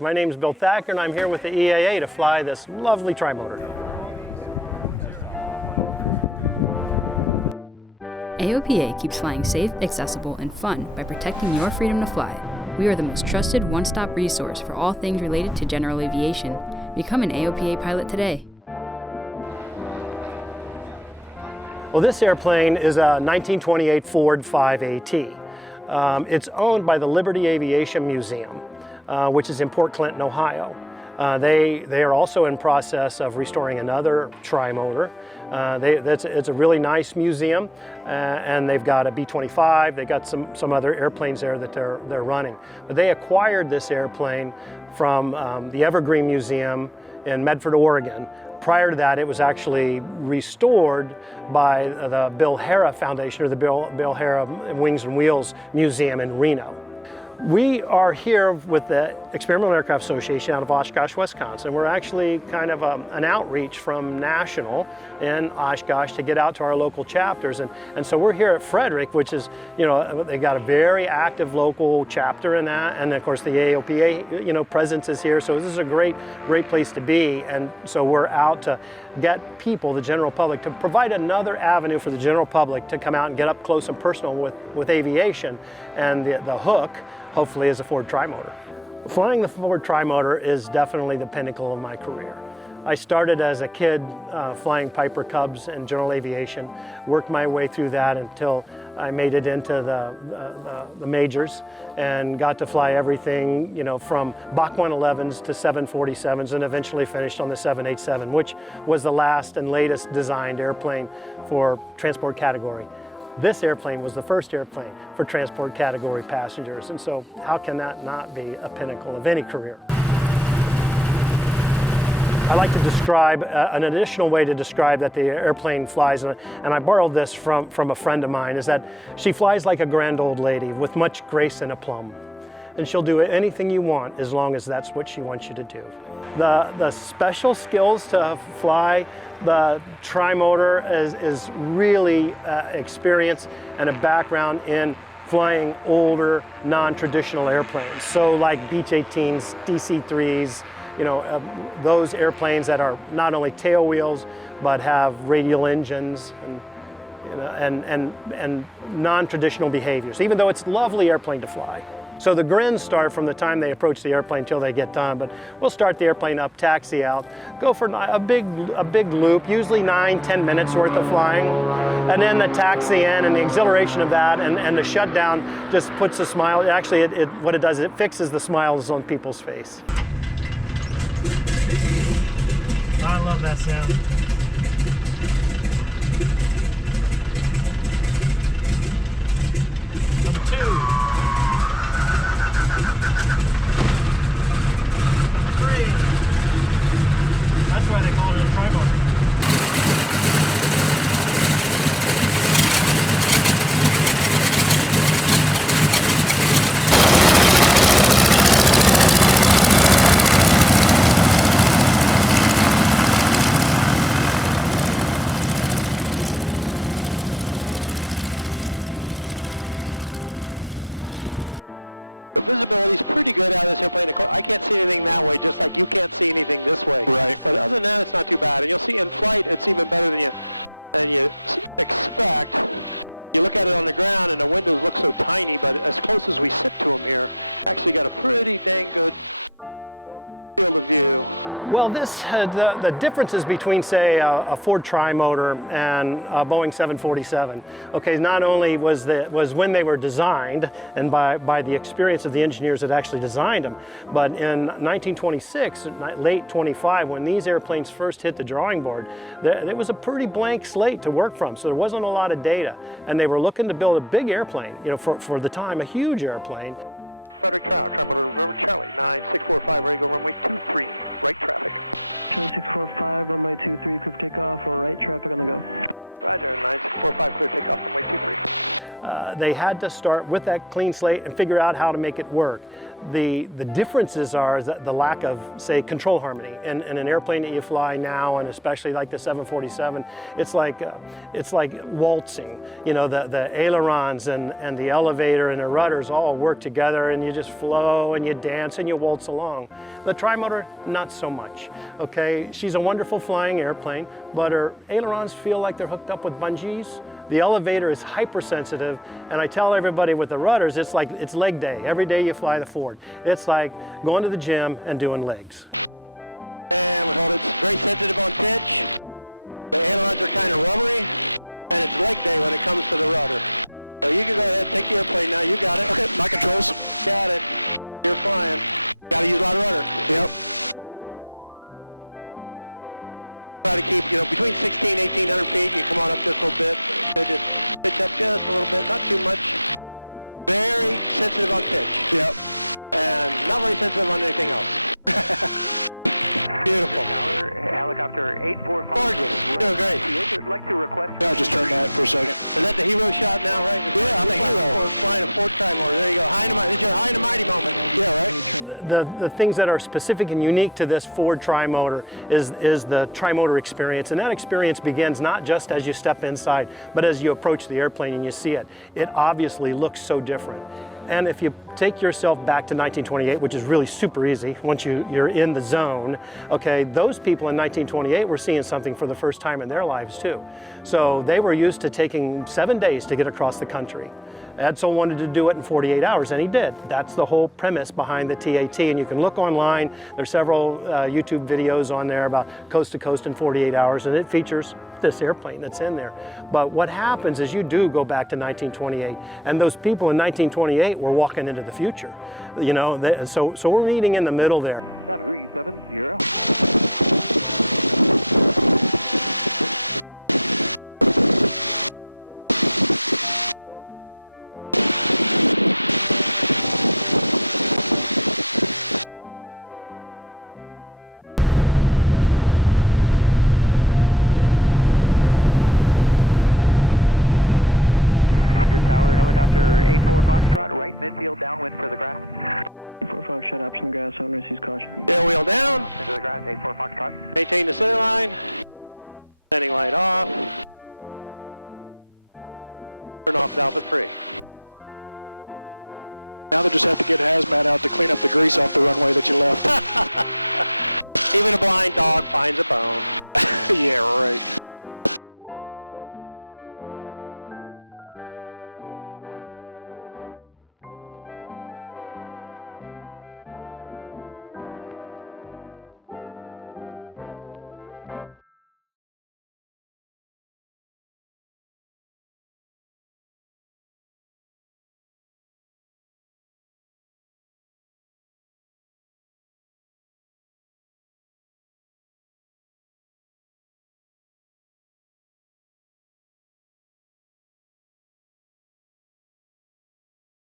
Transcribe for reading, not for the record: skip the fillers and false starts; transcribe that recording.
My name is Bill Thacker and I'm here with the EAA to fly this lovely Trimotor. AOPA keeps flying safe, accessible, and fun by protecting your freedom to fly. We are the most trusted one-stop resource for all things related to general aviation. Become an AOPA pilot today. Well, this airplane is a 1928 Ford 5AT. It's owned by the Liberty Aviation Museum, which is in Port Clinton, Ohio. They are also in process of restoring another Trimotor. It's a really nice museum, and they've got a B-25. They've got some other airplanes there that they're running. But they acquired this airplane from the Evergreen Museum in Medford, Oregon. Prior to that, it was actually restored by the Bill Harrah Foundation, or the Bill Harrah Wings and Wheels Museum in Reno. We are here with the Experimental Aircraft Association out of Oshkosh, Wisconsin. We're actually kind of an outreach from National in Oshkosh to get out to our local chapters. And so we're here at Frederick, which is, they've got a very active local chapter in that. And of course the AOPA, presence is here. So this is a great place to be. And so we're out to get people, the general public, to provide another avenue for the general public to come out and get up close and personal with aviation. And the hook, hopefully, is a Ford Trimotor. Flying the Ford Trimotor is definitely the pinnacle of my career. I started as a kid flying Piper Cubs and general aviation, worked my way through that until I made it into the majors and got to fly everything, from Bach 111s to 747s, and eventually finished on the 787, which was the last and latest designed airplane for transport category. This airplane was the first airplane for transport category passengers, and so how can that not be a pinnacle of any career? I like to describe an additional way to describe that the airplane flies, and I borrowed this from a friend of mine, is that she flies like a grand old lady with much grace and aplomb. And she'll do anything you want as long as that's what she wants you to do. The special skills to fly the Trimotor is really experience and a background in flying older, non-traditional airplanes. So like Beech-18s, DC-3s, those airplanes that are not only tail wheels, but have radial engines and non-traditional behaviors, even though it's a lovely airplane to fly. So the grins start from the time they approach the airplane till they get done, but we'll start the airplane up, taxi out, go for a big loop, usually 9-10 minutes worth of flying, and then the taxi in and the exhilaration of that and the shutdown just puts a smile. Actually, what it does is it fixes the smiles on people's face. I love that sound. Number 2. That's why they call it a Trimotor. The visibility is pretty good out of this airplane. I can't see anything that way, just like you can't see anything this way. Right. But other than that, it's not too bad. And you'll see in flight, it's even better than you expect. You look at it on the ground, and the windows look so tiny, but as close as we sit to them here, actually got a pretty dang good field of view. Well, the differences between, say, a Ford Trimotor and a Boeing 747, okay, not only was when they were designed and by the experience of the engineers that actually designed them, but in 1926, late 25, when these airplanes first hit the drawing board, it was a pretty blank slate to work from, so there wasn't a lot of data, and they were looking to build a big airplane, for the time, a huge airplane. Frederick Trimotor, November Charlie, 9645, ready to go runway 23, right traffic. Charlie 645, runway 23, clear for takeoff, or right traffic on the go. Roger, 9645, clear takeoff, runway 23. They had to start with that clean slate and figure out how to make it work. The differences are that the lack of, say, control harmony. In an airplane that you fly now, and especially like the 747, it's like waltzing. You know, the ailerons and the elevator and the rudders all work together, and you just flow and you dance and you waltz along. The Trimotor, not so much. Okay, she's a wonderful flying airplane, but her ailerons feel like they're hooked up with bungees. The elevator is hypersensitive, and I tell everybody with the rudders, it's like it's leg day. Every day you fly the Ford. It's like going to the gym and doing legs. And we hold it. It's very sensitive on pitch. The ailerons are kind of rubbery, and it's leg day when it comes to the rudder. So you can go ahead, take the airplane now. You got it. Okay, my controls. Got it. You're flying. Got to use a lot of rudder. Yep. Try to keep, between 1,800 feet. You come on up just a little bit. So just pitch up just a little bit, not too much. Very sensitive on pitch. Yep. And not very sensitive on anything else. Beautiful. Helicopter 845. Gorgeous. Doing great. I'd like to request. Yeah, just turn that for a second. Is that the hero shot now, right? Yeah, I'm the hero. Flying a Ford Trimotor. There you go. High and mighty. This is your high and mighty moment. Yeah, right? The things that are specific and unique to this Ford Trimotor is the Trimotor experience. And that experience begins not just as you step inside, but as you approach the airplane and you see it. It obviously looks so different. And if you take yourself back to 1928, which is really super easy once you're in the zone, okay, those people in 1928 were seeing something for the first time in their lives too. So they were used to taking 7 days to get across the country. Edsel wanted to do it in 48 hours, and he did. That's the whole premise behind the TAT, and you can look online. There's several YouTube videos on there about coast to coast in 48 hours, and it features this airplane that's in there. But what happens is you do go back to 1928, and those people in 1928 were walking into the future. So we're meeting in the middle there. 370. Tower, helicopter 84 Foxtrot, right midfield, downwind for the grass. 45, shut option gas, owner sees caution. Tail wheel down. Into the grass, 84 Foxtrot. Maintain the center line. Landing light off. Turn off at Alpha 3. Now they just have to get hazmat out to clean up the grease off the runway that you left. Even a blind dog finds a bone. Yeah, right.